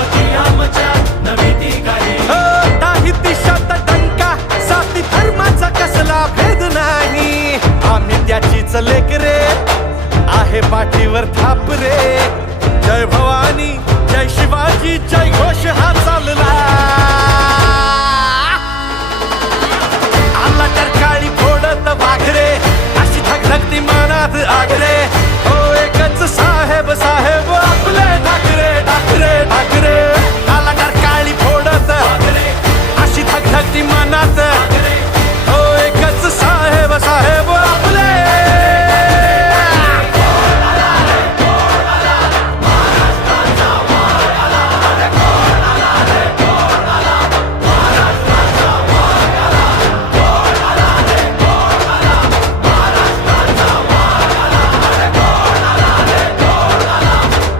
छत्रपती आमच्या नवी ती काही काही दिशात डंका जाती धर्माचा कसला भेद नाही आम्ही त्याचीच लेकरे आहे पाठीवर थाप रे जय भवानी जय शिवाजी जय घोष हाचा